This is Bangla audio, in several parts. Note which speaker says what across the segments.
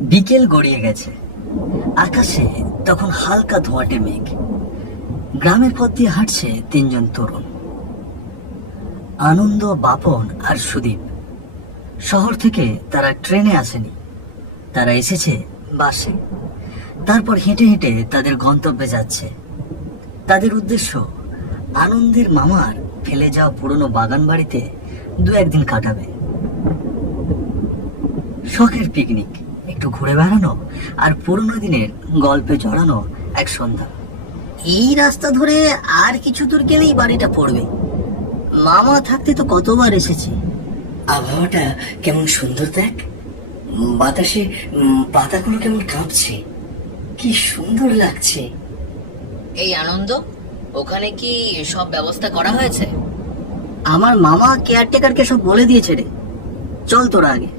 Speaker 1: বিকেল গড়িয়ে গেছে। আকাশে তখন হালকা ধোঁয়াটে মেঘ। গ্রামের পথ দিয়ে হাঁটছে তিনজন তরুণ। আনন্দ, বাপন আর সুদীপ। শহর থেকে তারা ট্রেনে আসেনি। তারা এসেছে বাসে। তারপর হেঁটে হেঁটে তাদের গন্তব্যে যাচ্ছে। তাদের উদ্দেশ্য, আনন্দের মামার ফেলে যাওয়া পুরনো বাগান বাড়িতে দু একদিন কাটাবে। শখের পিকনিক একটু ঘুরে বেড়ানো আর পুরনো দিনের গল্পে জড়ানো এক সন্ধ্যা। এই রাস্তা ধরে আর কিছু দূর গেলেই বাড়িটা পড়বে। মামা থাকতে তো কতবার এসেছি। আবহাওয়াটা কেমন সুন্দর দেখ। বাতাসে পাতাগুলো কেমন কাঁপছে। কি সুন্দর লাগছে।
Speaker 2: এই আনন্দ ওখানে কি সব ব্যবস্থা করা হয়েছে?
Speaker 1: আমার মামা কেয়ারটেকারকে সব বলে দিয়েছে রে। চল তোরা আগে।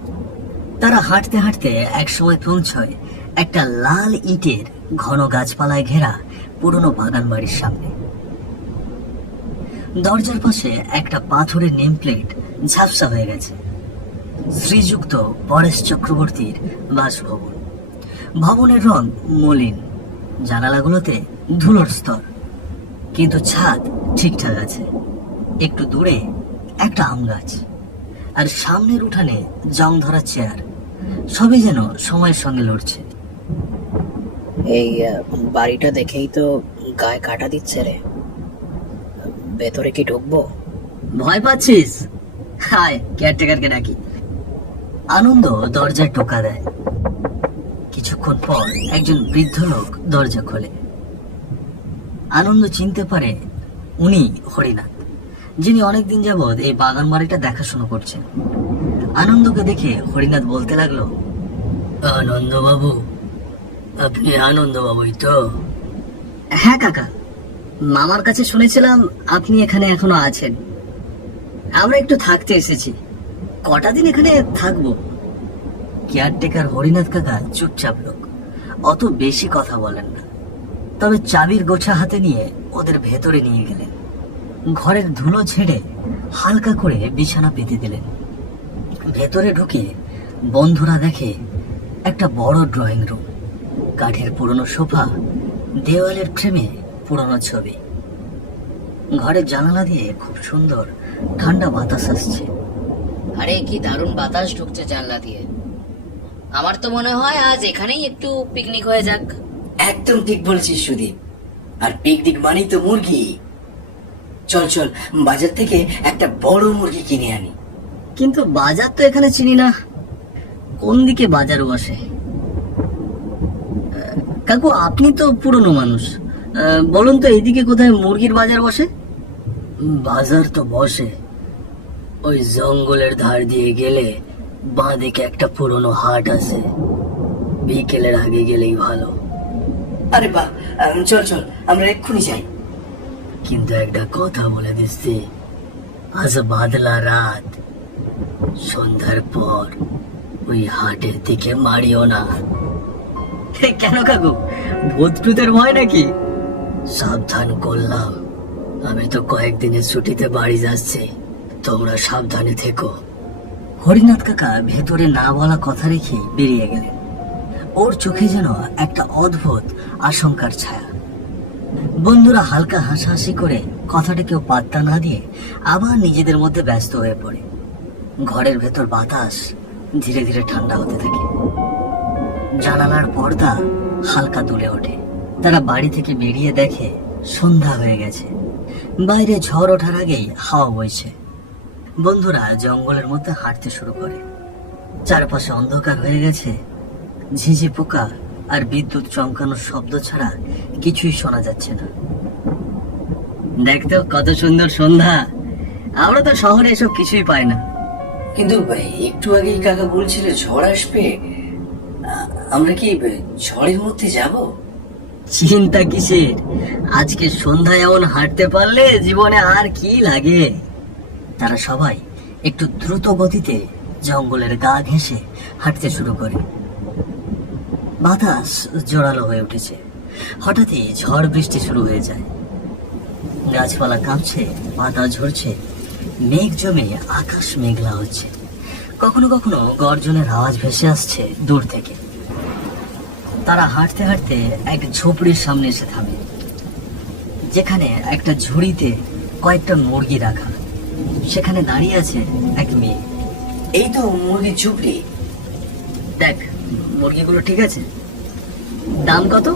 Speaker 1: তারা হাঁটতে হাঁটতে এক সময় পৌঁছয় একটা লাল ইটের ঘন গাছপালায় ঘেরা পুরনো বাগান বাড়ির সামনে। দরজার পাশে একটা পাথরের নেম প্লেট ঝাপসা হয়ে গেছে। শ্রীযুক্ত পরেশ চক্রবর্তীর বাসভবন। ভবনের রং মলিন, জানালাগুলোতে ধুলোর স্তর। কিন্তু ছাদ ঠিকঠাক আছে। একটু দূরে একটা আম গাছ। আর সামনের উঠানে জং ধরা চেয়ার। সবই যেন সময়ের সঙ্গে লড়ছে।
Speaker 2: এই বাড়িটা দেখেই তো গায়ে কাটা দিচ্ছে রে। ভেতরে কি ঢুকবো?
Speaker 1: ভয় পাচ্ছিস? হায় কেয়ারটেকারকে ডাকি আনন্দ দরজায় টোকা দেয়। কিছুক্ষণ পর একজন বৃদ্ধ লোক দরজা খোলে। আনন্দ চিনতে পারে উনি হরিনাথ। যিনি অনেকদিন যাবৎ এই বাগান বাড়িটা দেখাশোনা করছেন। আনন্দকে দেখে হরিনাথ বলতে লাগল, আনন্দবাবু, আপনি আনন্দ বাবুই তো? হ্যাঁ কাকা। মামার কাছে শুনেছিলাম আপনি এখানে এখনও আছেন। আমরা একটু থাকতে এসেছি। কটা দিন এখানে থাকব? কেয়ারটেকার হরিনাথ কাকা চুপচাপ লোক। অত বেশি কথা বলেন না। তবে চাবির গোছা হাতে নিয়ে ওদের ভেতরে নিয়ে গেলেন। ঘরের ধুলো ছেড়ে হালকা করে বিছানা পেতে দিলেন ভেতরে ঢুকে বন্ধুরা দেখে একটা বড় ড্রয়িং রুম কাঠের পুরনো সোফা দেওয়ালের ফ্রেমে পুরনো ছবি। ঘরের জানালা দিয়ে খুব সুন্দর ঠান্ডা বাতাস আসছে।
Speaker 2: আরে কি দারুণ বাতাস ঢুকছে জানলা দিয়ে। আমার তো মনে হয় আজ এখানেই একটু পিকনিক হয়ে যাক।
Speaker 1: একদম ঠিক বলছিস সুদীপ। আর পিকনিক মানেই তো মুরগি। চল চল বাজার থেকে একটা বড় মুরগি কিনে আনি। কিন্তু বাজার তো এখানে চিনি না। কোন দিকে বাজার বসে কাকু আপনি তো পুরনো মানুষ। বলুন তো এইদিকে কোথায় মুরগির বাজার বসে? বাজার তো বসে। ওই জঙ্গলের ধার দিয়ে গেলে বাঁ দিকে একটা পুরনো হাট আছে। বিকেলের আগে গেলেই ভালো। আরে আম, চল চল আমরা এক্ষুনি যাই। কিন্তু একটা কথা বলে দিচ্ছি। আজ বাদলা রাত। সন্ধ্যার পর ওই হাটের দিকে মারিও না। কেন কাকু? ভূত টুতের ভয় নাকি? সাবধান করলাম। আমি তো কয়েকদিনের ছুটিতে বাড়ি যাচ্ছি। তোমরা সাবধানে থেকো। হরিনাথ কাকা ভেতরে না বলা কথা রেখে বেরিয়ে গেলেন। ওর চোখে যেন একটা অদ্ভুত আশঙ্কার ছায়া। বন্ধুরা হালকা হাসাহাসি করে কথাটা কেউ পাত্তা না দিয়ে আবার নিজেদের মধ্যে ব্যস্ত হয়ে পড়ে। ঘরের ভেতর বাতাস ধীরে ধীরে ঠান্ডা হতে থাকে। জানালার পর্দা হালকা দুলে ওঠে। তারা বাড়ি থেকে বেরিয়ে দেখে সন্ধ্যা হয়ে গেছে। বাইরে ঝড় ওঠার আগেই হাওয়া বইছে। বন্ধুরা জঙ্গলের মধ্যে হাঁটতে শুরু করে। চারপাশে অন্ধকার হয়ে গেছে, ঝিঝি পোকা আর বিদ্যুৎ চমকানোর শব্দ ছাড়া কিছুই শোনা যাচ্ছে না। দেখতো কত সুন্দর সন্ধ্যা। আমরা তো শহরে এসব কিছুই পাই না। কিন্তু একটু আগেই কাকা বলছিল ঝড় আসবে। আমরা কি ঝড়ের মধ্যে যাব? চিন্তা কিসের? আজকে সন্ধ্যায় এমন হাঁটতে পারলে জীবনে আর কি লাগে? তারা সবাই একটু দ্রুত গতিতে জঙ্গলের গা ঘেঁষে হাঁটতে শুরু করে। বাতাস জোরালো হয়ে উঠেছে। হঠাৎই ঝড় বৃষ্টি শুরু হয়ে যায়। গাছপালা কাঁপছে, পাতা ঝরছে, মেঘ জমে আকাশ মেঘলা হচ্ছে। কখনো কখনো গর্জনের আওয়াজ ভেসে আসছে দূর থেকে। তারা হাঁটতে হাঁটতে এক ঝুপড়ির সামনে এসে থামে, যেখানে একটা ঝুড়িতে কয়েকটা মুরগি রাখা। সেখানে দাঁড়িয়ে আছে এক মেয়ে। এই তো মুরগির ঝুপড়ি। দেখ মুরগিগুলো ঠিক আছে? দাম কত?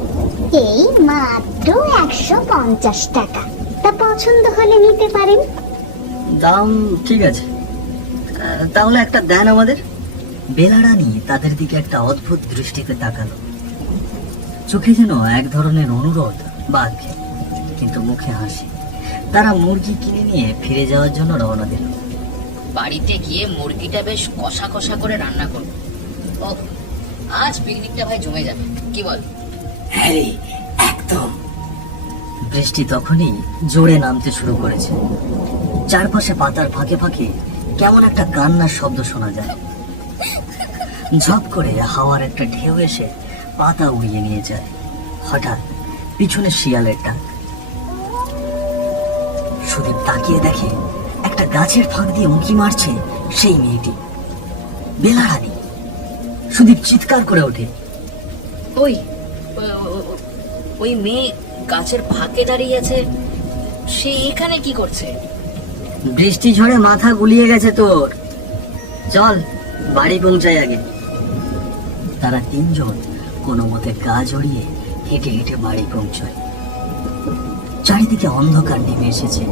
Speaker 3: এই মাত্র একশো পঞ্চাশ টাকা। তা পছন্দ হলে নিতে পারেন।
Speaker 1: দাম ঠিক আছে। আহ, তাহলে একটা দেন আমাদের। বেলারানি তাদের দিকে একটা অদ্ভুত দৃষ্টিতে তাকালো। চোখে যেন এক ধরনের অনুরোধ বা কিন্তু মুখে হাসি। তারা মুরগি কিনে নিয়ে ফিরে যাওয়ার জন্য রওনা দিল।
Speaker 2: বাড়িতে গিয়ে মুরগিটা বেশ কষা কষা করে রান্না করব ও আজ পিকনিকটা ভাই জমে যাবে। কি বল?
Speaker 1: হ্যাঁ একদম। বৃষ্টি তখনই জোরে নামতে শুরু করেছে। চারপাশে পাতার ফাঁকে ফাঁকে কেমন একটা কান্নার শব্দ শোনা যায়। ঝপ করে হাওয়ার একটা ঢেউ এসে পাতা উড়িয়ে নিয়ে যায়। হঠাৎ পিছনে শিয়ালের ডাক। সুদীপ তাকিয়ে দেখে একটা গাছের ফাঁক দিয়ে উঁকি মারছে সেই মেয়েটি। বেলারানি। সুদীপ চিৎকার করে ওঠে।
Speaker 2: ওই ওই মেয়ে গাছের ফাঁকে দাঁড়িয়ে আছে। সে এখানে কি করছে?
Speaker 1: বৃষ্টি ঝড়ে মাথা গুলিয়ে গেছে তোর। চল বাড়ি পৌঁছাই আগে। তারা তিনজন কোনো মতে গা জড়িয়ে হেঁটে হেঁটে বাড়ি পৌঁছয়। চারিদিকে অন্ধকার নেমে এসেছে।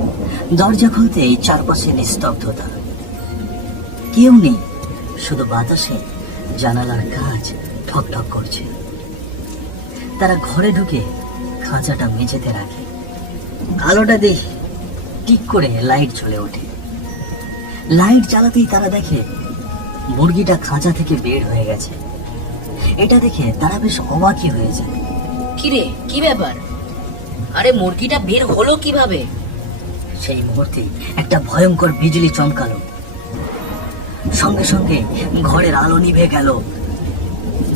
Speaker 1: দরজা খুলতে এই চারপাশে নিস্তব্ধতা। কেউ নেই শুধু বাতাসে জানালার কাজ ঠক ঠক করছে। তারা ঘরে ঢুকে খাঁচাটা মেঝেতে রাখে। আলোটা দেখে টিক করে লাইট জ্বলে ওঠে। লাইট জ্বালাতেই তারা দেখে মুরগিটা খাঁচা থেকে বের হয়ে গেছে। এটা দেখে তারা বেশ অবাকই হয়ে যায়।
Speaker 2: কি রে কি ব্যাপার? আরে মুরগিটা বের হলো কীভাবে?
Speaker 1: সেই মুহূর্তে একটা ভয়ঙ্কর বিজলি চমকালো। সঙ্গে সঙ্গে ঘরের আলো নিভে গেল।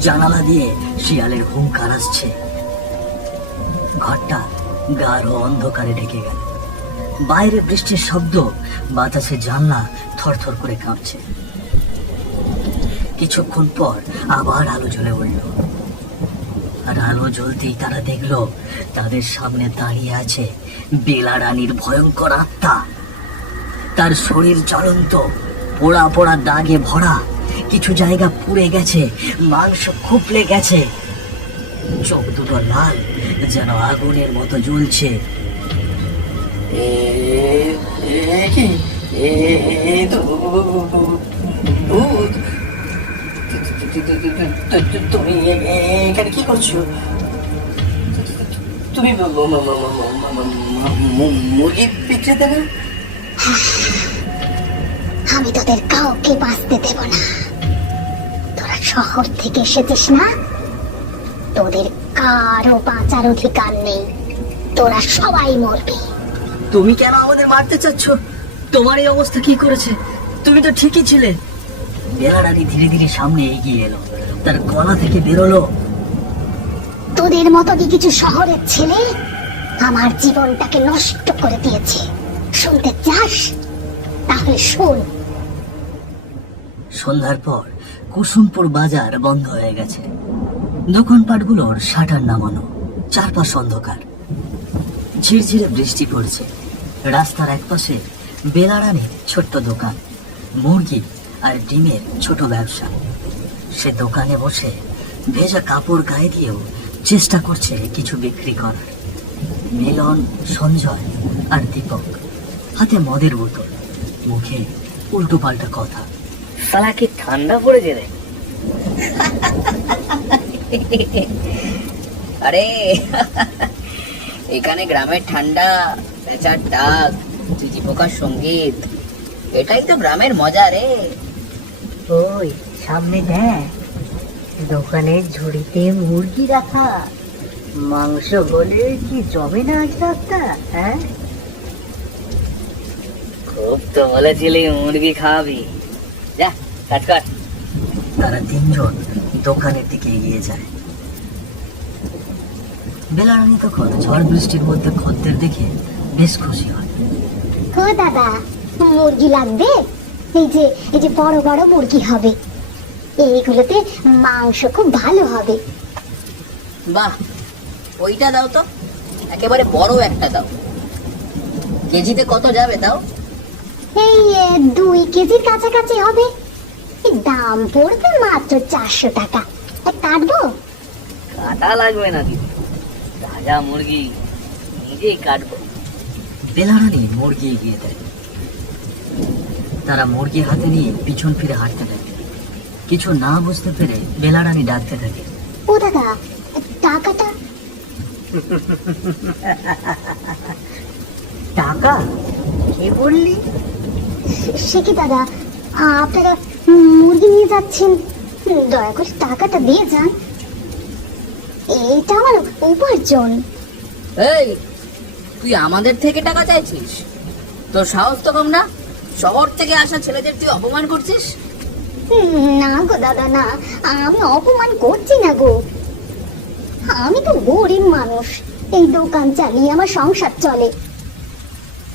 Speaker 1: জানালা দিয়ে শিয়ালের হুঙ্কার আসছে। ঘরটা গাঢ় অন্ধকারে ঢেকে গেল। বাইরে বৃষ্টির শব্দ বাতাসে জানলা থরথর করে কাঁপছে। কিছুক্ষণ পর আবার আলো জ্বলে উঠল। আর আলো জ্বলতেই তারা দেখল, তাদের সামনে দাঁড়িয়ে আছে বেলা রানীর ভয়ঙ্কর আত্মা। তার শরীর জ্বলন্ত। পোড়া পোড়া দাগে ভরা কিছু জায়গা পুড়ে গেছে মাংস খুপলে গেছে চোখ দুটো লাল যেন আগুনের মতো জ্বলছে তুমি এখানে কি করছ তুমি মুরগি বিক্রি দেবে
Speaker 3: আমি তোদের কাউকে বাঁচতে দেব না। তোরা শহর থেকে এসেছিস না? তোদের কারও বাঁচার অধিকার নেই। তোরা সবাই মরবি।
Speaker 1: তুমি কেন আমাদের মারতে চাচ্ছ? তোমার এই অবস্থা কি করেছে? তুমি তো ঠিকই ছিলে। বেলারানি ধীরে ধীরে সামনে এগিয়ে এলো। তার গলা থেকে বেরোলো।
Speaker 3: তোদের মতো কি কিছু শহরের ছেলে? আমার জীবনটাকে নষ্ট করে দিয়েছে। শুনতে চাস? তাহলে শোন।
Speaker 1: সন্ধ্যার পর কুসুমপুর বাজার বন্ধ হয়ে গেছে। দোকানপাটগুলোর শাটার নামানো, চারপাশ অন্ধকার। ঝিরঝিরে বৃষ্টি পড়ছে। রাস্তার একপাশে বেলারানির ছোট্ট দোকান, মুরগি আর ডিমের ছোট ব্যবসা। সে দোকানে বসে ভেজা কাপড় গায়ে দিয়েও চেষ্টা করছে কিছু বিক্রি করার। মিলন, সঞ্জয় আর দীপক হাতে মদের বোতল। মুখে উল্টো পাল্টা কথা। সালা কি ঠান্ডা পড়েছে রে।
Speaker 2: আরে এখানে গ্রামের ঠান্ডা পেঁচার ডাক চিঠি পোকার সংগীত এটাই তো গ্রামের মজা রে।
Speaker 1: ওই সামনে দেখ দোকানের ঝুড়িতে মুরগি রাখা। মাংস হলে কি জমে না আজ রাতটা হ্যাঁ? খুব তো বলেছিলি মুরগি খাওয়াবি
Speaker 2: যা কাজ কর
Speaker 1: তারা তিনজন দোকানের দিকে এগিয়ে যায়। বেলারানি তখন ঝড় বৃষ্টির মধ্যে খদ্দের দেখে বেশ খুশি হয়।
Speaker 3: ও দাদা মুরগি লাগবে? এই যে এই যে বড় বড় মুরগি হবে। এইগুলোতে মাংস খুব ভালো হবে।
Speaker 2: বাহ ওইটা দাও তো। একেবারে বড় একটা দাও। কেজিতে কত যাবে দাও
Speaker 3: এই দুই কেজির কাছাকাছি হবে। দাম পড়বে মাত্র চারশো টাকা। কাটবো?
Speaker 1: কাটা লাগবে না দিদি। রাজা মুরগি নিজেই কাটবো। বেলারানি মুরগি এগিয়ে দেয়। তারা মুরগি হাতে নিয়ে পিছন ফিরে হাঁটতে থাকে। কিছু না বুঝতে পেরে বেলারানি ডাকতে থাকে।
Speaker 3: ও দাদা টাকাটা?
Speaker 1: টাকা? কে বললি?
Speaker 3: সে কি দাদা? আপনারা মুরগি নিয়ে যাচ্ছেন। দয়া করে টাকাটা দিয়ে যান। এইটা আমার উপার্জন।
Speaker 2: এই তুই আমাদের থেকে টাকা চাইছিস? তোর সাহস তো কম না? শহর থেকে আসা ছেলেদের তুই অপমান করছিস?
Speaker 3: না গো দাদা না। আমি অপমান করছি না গো। আমি তো গরিব মানুষ। এই দোকান চালিয়ে আমার সংসার চলে।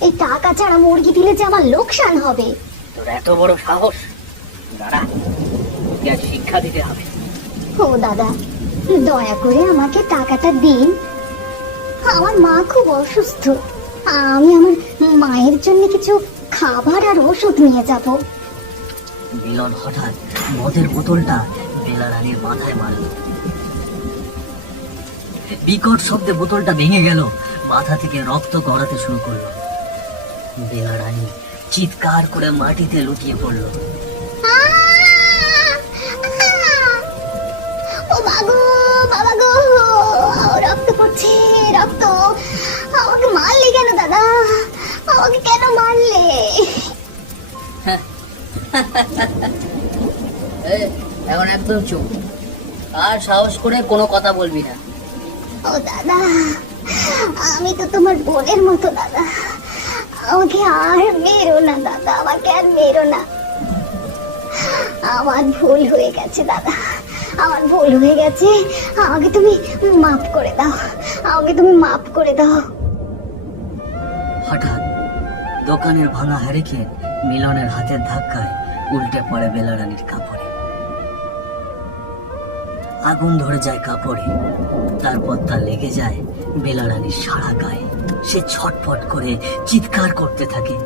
Speaker 3: এই টাকা ছাড়া মুরগি দিলে যে আমার লোকসান হবে।
Speaker 1: তোর এত বড় সাহস? দাঁড়া আজ শিক্ষা দিতে হবে।
Speaker 3: ও দাদা দয়া করে আমাকে টাকাটা দিন। আমার মা খুব অসুস্থ। আমি আমার মায়ের জন্য কিছু খাবার আর ওষুধ নিয়ে যাব।
Speaker 1: মিলন হঠাৎ মদের বোতলটা বেলা রানীর মাথায় মারল। বিকট শব্দে বোতলটা ভেঙে গেল। মাথা থেকে রক্ত গড়াতে শুরু করল। বেলা চিৎকার করে মাটিতে লুটিয়ে পড়ল।
Speaker 3: ও মাগো বাবা গো রক্ত পড়ছে রক্ত। আমাকে মারলে কেন দাদা? আমাকে কেন মারলে?
Speaker 2: এখন একদম চুপ। আর সাহস করে কোনো কথা বলবি না।
Speaker 3: ও দাদা আমি তো তোমার বোনের মতো দাদা। আমাকে আর মেরো না, দাদা, আমাকে আর মেরো না। আমার ভুল হয়ে গেছে, দাদা। আমার ভুল হয়ে গেছে। আমাকে তুমি মাফ করে দাও। আমাকে তুমি মাফ করে দাও।
Speaker 1: হঠাৎ দোকানের ভাঙা হ্যারিকেন মিলনের হাতের ধাক্কায় উল্টে পড়ে বেলারানির কাপড়ে। আগুন ধরে যায় কাপড়ে, তারপর তা লেগে যায় বেলারানির সারা গায়ে। সে ছটফট করে চিৎকার করতে থাকে।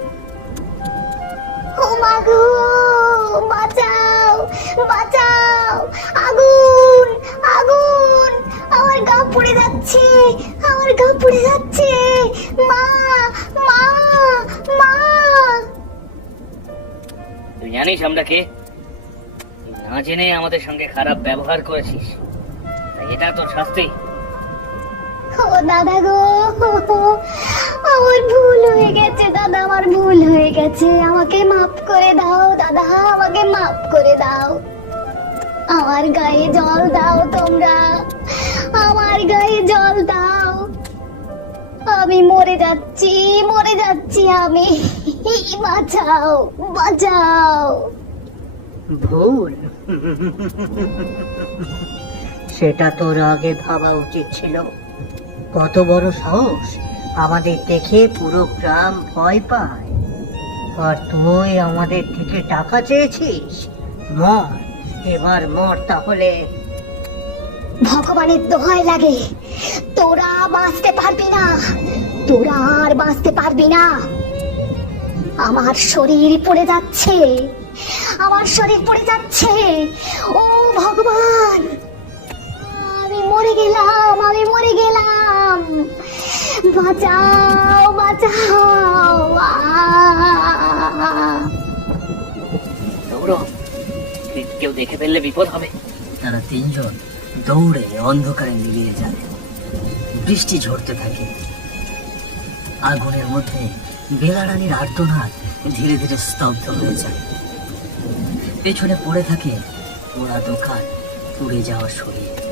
Speaker 3: বাঁচাও বাঁচাও আগুন আগুন আমার গা পুড়ে যাচ্ছে আমার গা পুড়ে যাচ্ছে মা মা মা।
Speaker 1: তুই জানিস আমরা কে? না জেনে আমাদের সঙ্গে খারাপ ব্যবহার করেছিস এটা তোর শাস্তি।
Speaker 3: ও দাদা গো, আমার ভুল হয়ে গেছে, দাদা, আমার ভুল হয়ে গেছে। আমাকে মাফ করে দাও, দাদা, আমাকে মাফ করে দাও। আমার গায়ে জল দাও তোমরা, আমার গায়ে জল দাও। আমি মরে যাচ্ছি মরে যাচ্ছি আমি। বাঁচাও বাঁচাও।
Speaker 4: ভুল। সেটা তোর আগে ভাবা উচিত ছিল। কত বড় সাহস। আমাদের দেখে পুরো গ্রাম ভয় পায়। আর তুই আমাদের থেকে টাকা চেয়েছিস? মর। এবার মর তাহলে।
Speaker 3: ভগবানের দোহাই লাগে। তোরা বাঁচতে পারবি না। তোরা আর বাঁচতে পারবি না। আমার শরীর পড়ে যাচ্ছে। আমার শরীর পড়ে যাচ্ছে। ও ভগবান! মরে গেলাম আমি মরে গেলাম। বাঁচাও বাঁচাও
Speaker 1: দৌড়ো। কেউ দেখে ফেললে বিপদ হবে। তারা তিনজন দৌড়ে অন্ধকারে মিলিয়ে যায়। বৃষ্টি ঝরতে থাকে। আগুনের মধ্যে বেলারানির আর্তনাদ ধীরে ধীরে স্তব্ধ হয়ে যায়। পেছনে পড়ে থাকে পোড়া দোকান পুড়ে যাওয়া শরীর।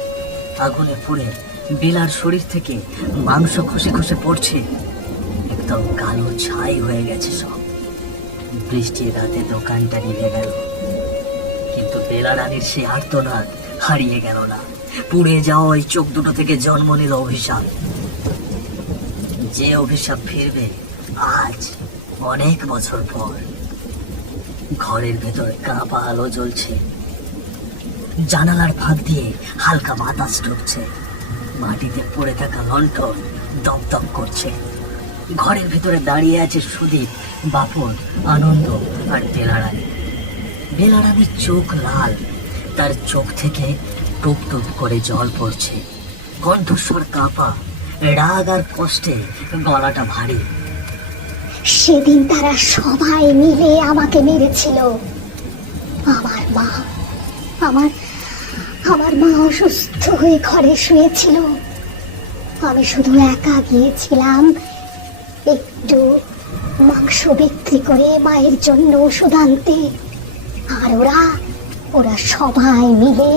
Speaker 1: আগুনে পুড়ে বেলার শরীর থেকে মাংস খসে খসে পড়ছে। একদম কালো ছাই হয়ে গেছে সব। বৃষ্টির রাতে দোকানটা নিভে গেল। কিন্তু বেলা রানীর সেই আর্তনাদ হারিয়ে গেল না। পুড়ে যাওয়া ওই চোখ দুটো থেকে জন্ম নিল অভিশাপ। যে অভিশাপ ফিরবে আজ, অনেক বছর পর। ঘরের ভেতরে কাঁপা আলো জ্বলছে। জানালার ফাঁক দিয়ে হালকা বাতাস ঢুকছে। মাটিতে পড়ে থাকা লণ্ঠন দপদপ করছে। ঘরের ভেতরে দাঁড়িয়ে আছে সুদীপ বাপন আনন্দ আর বেলারানী। বেলারানীর চোখ লাল, তার চোখ থেকে টুপ টুপ করে জল পড়ছে। কণ্ঠস্বর কাঁপা, রাগ আর কষ্টে গলাটা ভারী।
Speaker 3: সেদিন তারা সবাই মিলে আমাকে মেরেছিল। আমার মা, আমার আমার মা অসুস্থ হয়ে ঘরে শুয়েছিল। আমি শুধু একা গিয়েছিলাম। একটু মাংস বিক্রি করে মায়ের জন্য ওষুধ আনতে। আর ওরা ওরা সবাই মিলে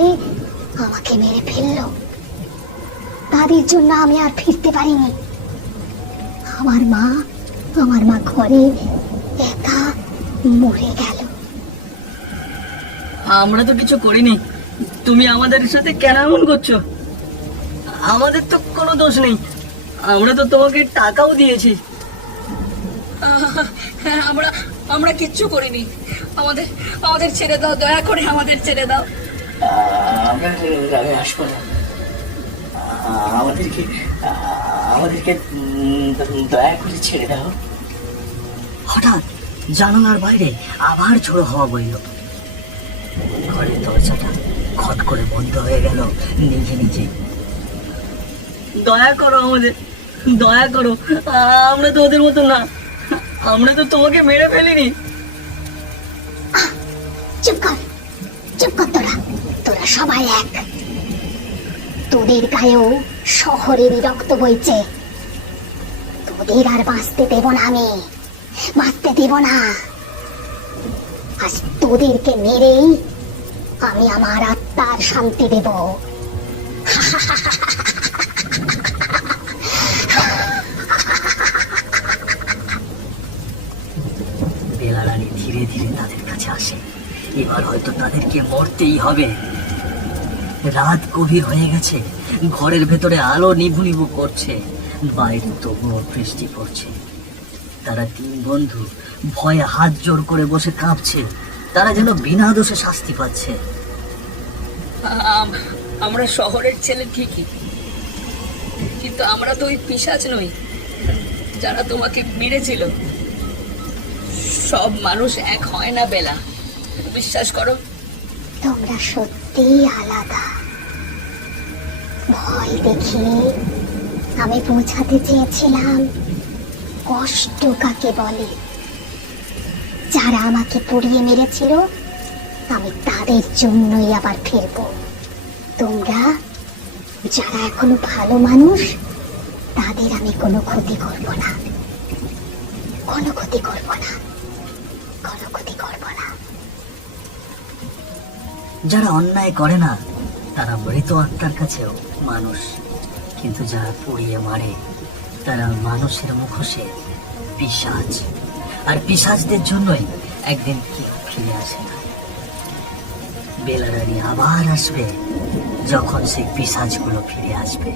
Speaker 3: আমাকে মেরে ফেলল। তাদের জন্য আমি আর ফিরতে পারিনি। আমার মা আমার মা ঘরে একা মরে গেল।
Speaker 1: আমরা তো কিছু করিনি। তুমি আমাদের সাথে কেন এমন করছ? আমাদের তো কোনো দোষ নেই। আমরা তো তোমাকে টাকাও দিয়েছি।
Speaker 2: হ্যাঁ আমরা আমরা কিচ্ছু করিনি। আমাদের আমাদের ছেড়ে দাও দয়া করে আমাদের ছেড়ে দাও।
Speaker 1: আসব না আমাদেরকে আমাদেরকে দয়া করে ছেড়ে দাও। হঠাৎ জানালার বাইরে আবার ঝোড়ো হওয়া বইল। ঘরের দরজাটা খট করে বন্ধ হয়ে গেল নিজে নিজে। দয়া করো আমাদের দয়া করো আমরা তো ওদের মতো না আমরা তো তোমাকে মেরে ফেলিনি।
Speaker 3: চুপ কর চুপ কর তোরা তোরা সবাই এক। তোদের গায়েও শহরেরই রক্ত বইছে। তোদের আর বাঁচতে দেব না আমি বাঁচতে দেব না। আজ তোদেরকে মেরেই আমি আমার আত্মার শান্তি দেব।
Speaker 1: ধীরে ধীরে তাদের কাছে আসে। এবার হয়তো তাদেরকে মরতেই হবে। রাত গভীর হয়ে গেছে। ঘরের ভেতরে আলো নিভু নিভু করছে। বাইরে তবুও বৃষ্টি পড়ছে। তারা তিন বন্ধু ভয়ে হাত জোর করে বসে কাঁপছে। তারা যেন বিনা দোষে শাস্তি পাচ্ছে।
Speaker 2: আমরা শহরের ছেলে ঠিকই। কিন্তু আমরা তো ওই পিসাচ নই যারা তোমাকে মেরেছিল। সব মানুষ এক হয় না বেলা। বিশ্বাস করো।
Speaker 3: তোমরা সত্যি আলাদা। ভয় দেখে আমি বোঝাতে চেয়েছিলাম। কষ্ট কাকে বলে? যারা আমাকে পুড়িয়ে মেরেছিল, আমি তাদের জন্যই আবার ফিরব। তোমরা যারা এখনও ভালো মানুষ, তাদের আমি কোনো ক্ষতি করব না। কোনো ক্ষতি করব না। কোনো ক্ষতি করব না।
Speaker 1: যারা অন্যায় করে না, তারা মৃত আত্মার কাছেও মানুষ। কিন্তু যারা পুড়িয়ে মারে, তারা মানুষের মুখোশে পিসাজ আর পিসাজদের জন্যই একদিন কেউ ফিরে আসে না। বেলারানি আবার আসবে যখন সেই পিসাজগুলো ফিরে আসবে।